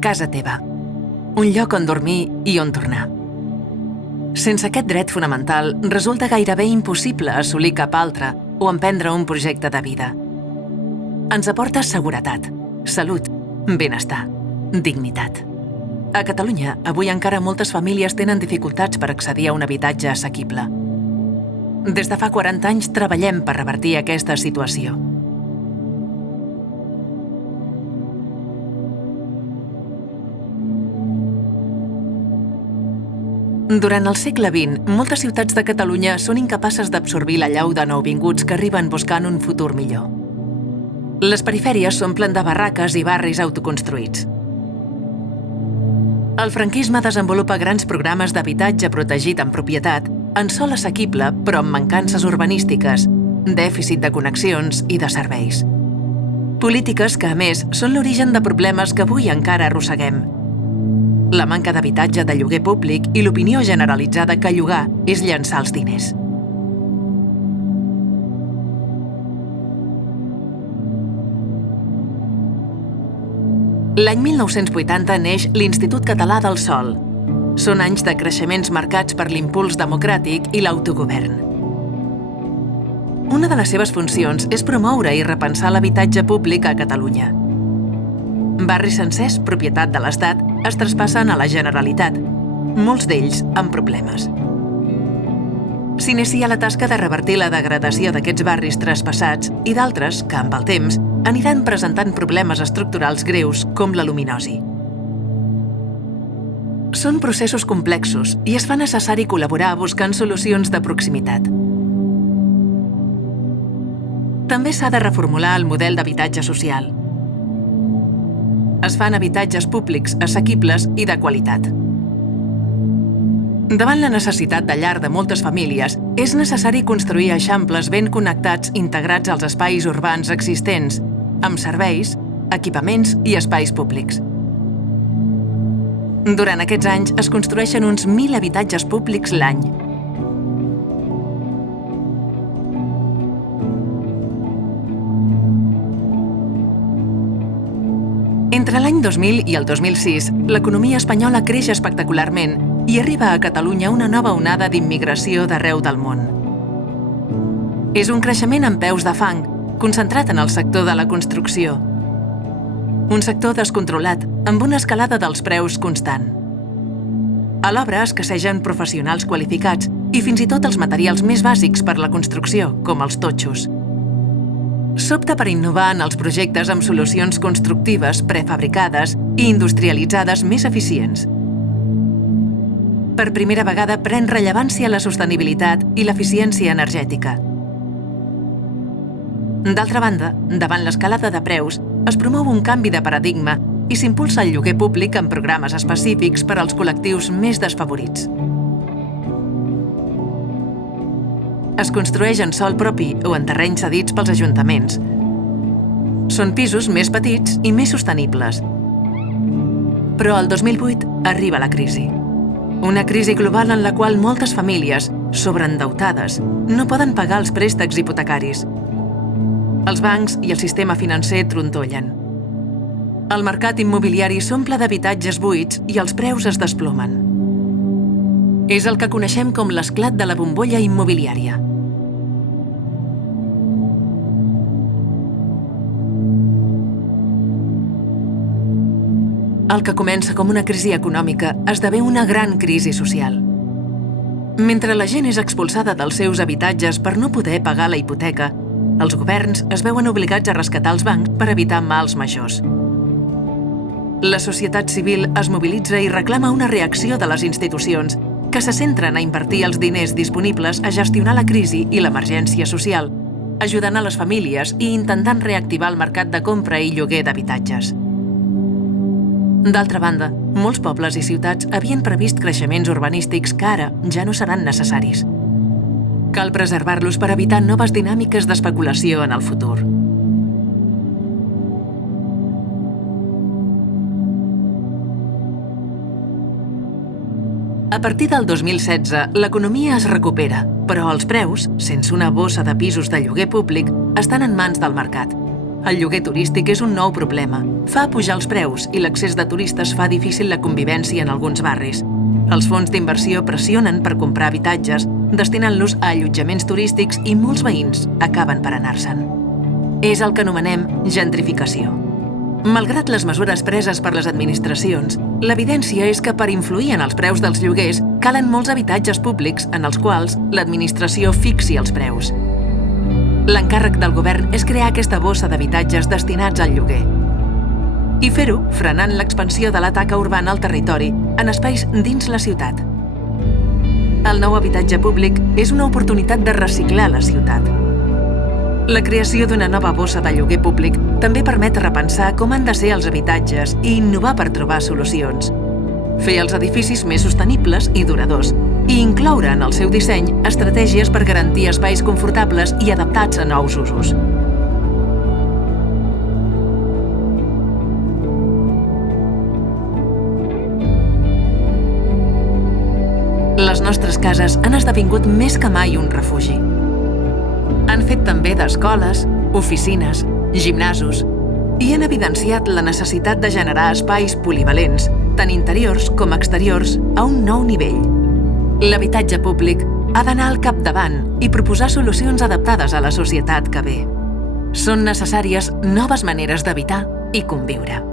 casa teva. Un lloc on dormir i on tornar. Sense aquest dret fonamental, resulta gairebé impossible assolir cap altre o emprendre un projecte de vida. Ens aporta seguretat, salut, benestar, dignitat. A Catalunya, avui encara moltes famílies tenen dificultats per accedir a un habitatge assequible. Des de fa 40 anys treballem per revertir aquesta situació. Durant el segle XX, moltes ciutats de Catalunya són incapaces d'absorbir la llau de nouvinguts que arriben buscant un futur millor. Les perifèries s'omplen de barraques i barris autoconstruïts. El franquisme desenvolupa grans programes d'habitatge protegit en propietat, en sòl assequible però amb mancances urbanístiques, dèficit de connexions i de serveis. Polítiques que, a més, són l'origen de problemes que avui encara arrosseguem. La manca d'habitatge de lloguer públic i l'opinió generalitzada que llogar és llençar els diners. L'any 1980 neix l'Institut Català del Sòl. Són anys de creixements marcats per l'impuls democràtic i l'autogovern. Una de les seves funcions és promoure i repensar l'habitatge públic a Catalunya. Barris sencers, propietat de l'Estat, es traspassen a la Generalitat, molts d'ells amb problemes. S'inicia la tasca de revertir la degradació d'aquests barris traspassats i d'altres que, amb el temps, aniran presentant problemes estructurals greus com la luminosi. Són processos complexos i es fa necessari col·laborar buscant solucions de proximitat. També s'ha de reformular el model d'habitatge social. Es fan habitatges públics assequibles i de qualitat. Davant la necessitat de llar de moltes famílies, és necessari construir eixamples ben connectats integrats als espais urbans existents, amb serveis, equipaments i espais públics. Durant aquests anys es construeixen uns 1.000 habitatges públics l'any. Entre l'any 2000 i el 2006, l'economia espanyola creix espectacularment i arriba a Catalunya una nova onada d'immigració d'arreu del món. És un creixement amb peus de fang, concentrat en el sector de la construcció. Un sector descontrolat, amb una escalada dels preus constant. A l'obra escassegen professionals qualificats i fins i tot els materials més bàsics per la construcció, com els totxos. S'opta per innovar en els projectes amb solucions constructives prefabricades i industrialitzades més eficients. Per primera vegada pren rellevància la sostenibilitat i l'eficiència energètica. D'altra banda, davant l'escalada de preus, es promou un canvi de paradigma i s'impulsa el lloguer públic amb programes específics per als col·lectius més desfavorits. Es construeix en sòl propi o en terrenys cedits pels ajuntaments. Són pisos més petits i més sostenibles. Però el 2008 arriba la crisi. Una crisi global en la qual moltes famílies, sobreendeutades, no poden pagar els préstecs hipotecaris. Els bancs i el sistema financer trontollen. El mercat immobiliari s'omple d'habitatges buits i els preus es desplomen. És el que coneixem com l'esclat de la bombolla immobiliària. El que comença com una crisi econòmica esdevé una gran crisi social. Mentre la gent és expulsada dels seus habitatges per no poder pagar la hipoteca, els governs es veuen obligats a rescatar els bancs per evitar mals majors. La societat civil es mobilitza i reclama una reacció de les institucions que se centren a invertir els diners disponibles a gestionar la crisi i l'emergència social, ajudant a les famílies i intentant reactivar el mercat de compra i lloguer d'habitatges. D'altra banda, molts pobles i ciutats havien previst creixements urbanístics que ara ja no seran necessaris. Cal preservar-los per evitar noves dinàmiques d'especulació en el futur. A partir del 2016, l'economia es recupera, però els preus, sense una bossa de pisos de lloguer públic, estan en mans del mercat. El lloguer turístic és un nou problema. Fa pujar els preus i l'accés de turistes fa difícil la convivència en alguns barris. Els fons d'inversió pressionen per comprar habitatges, destinant-los a allotjaments turístics i molts veïns acaben per anar-se'n. És el que anomenem gentrificació. Malgrat les mesures preses per les administracions, l'evidència és que per influir en els preus dels lloguers calen molts habitatges públics en els quals l'administració fixi els preus. L'encàrrec del govern és crear aquesta bossa d'habitatges destinats al lloguer i fer-ho frenant l'expansió de la taca urbana al territori en espais dins la ciutat. El nou habitatge públic és una oportunitat de reciclar la ciutat. La creació d'una nova bossa de lloguer públic també permet repensar com han de ser els habitatges i innovar per trobar solucions. Fer els edificis més sostenibles i duradors i incloure en el seu disseny estratègies per garantir espais confortables i adaptats a nous usos. Les nostres cases han esdevingut més que mai un refugi. Han fet també d'escoles, oficines, gimnasos i han evidenciat la necessitat de generar espais polivalents, tant interiors com exteriors, a un nou nivell. L'habitatge públic ha d'anar al capdavant i proposar solucions adaptades a la societat que ve. Són necessàries noves maneres d'habitar i conviure.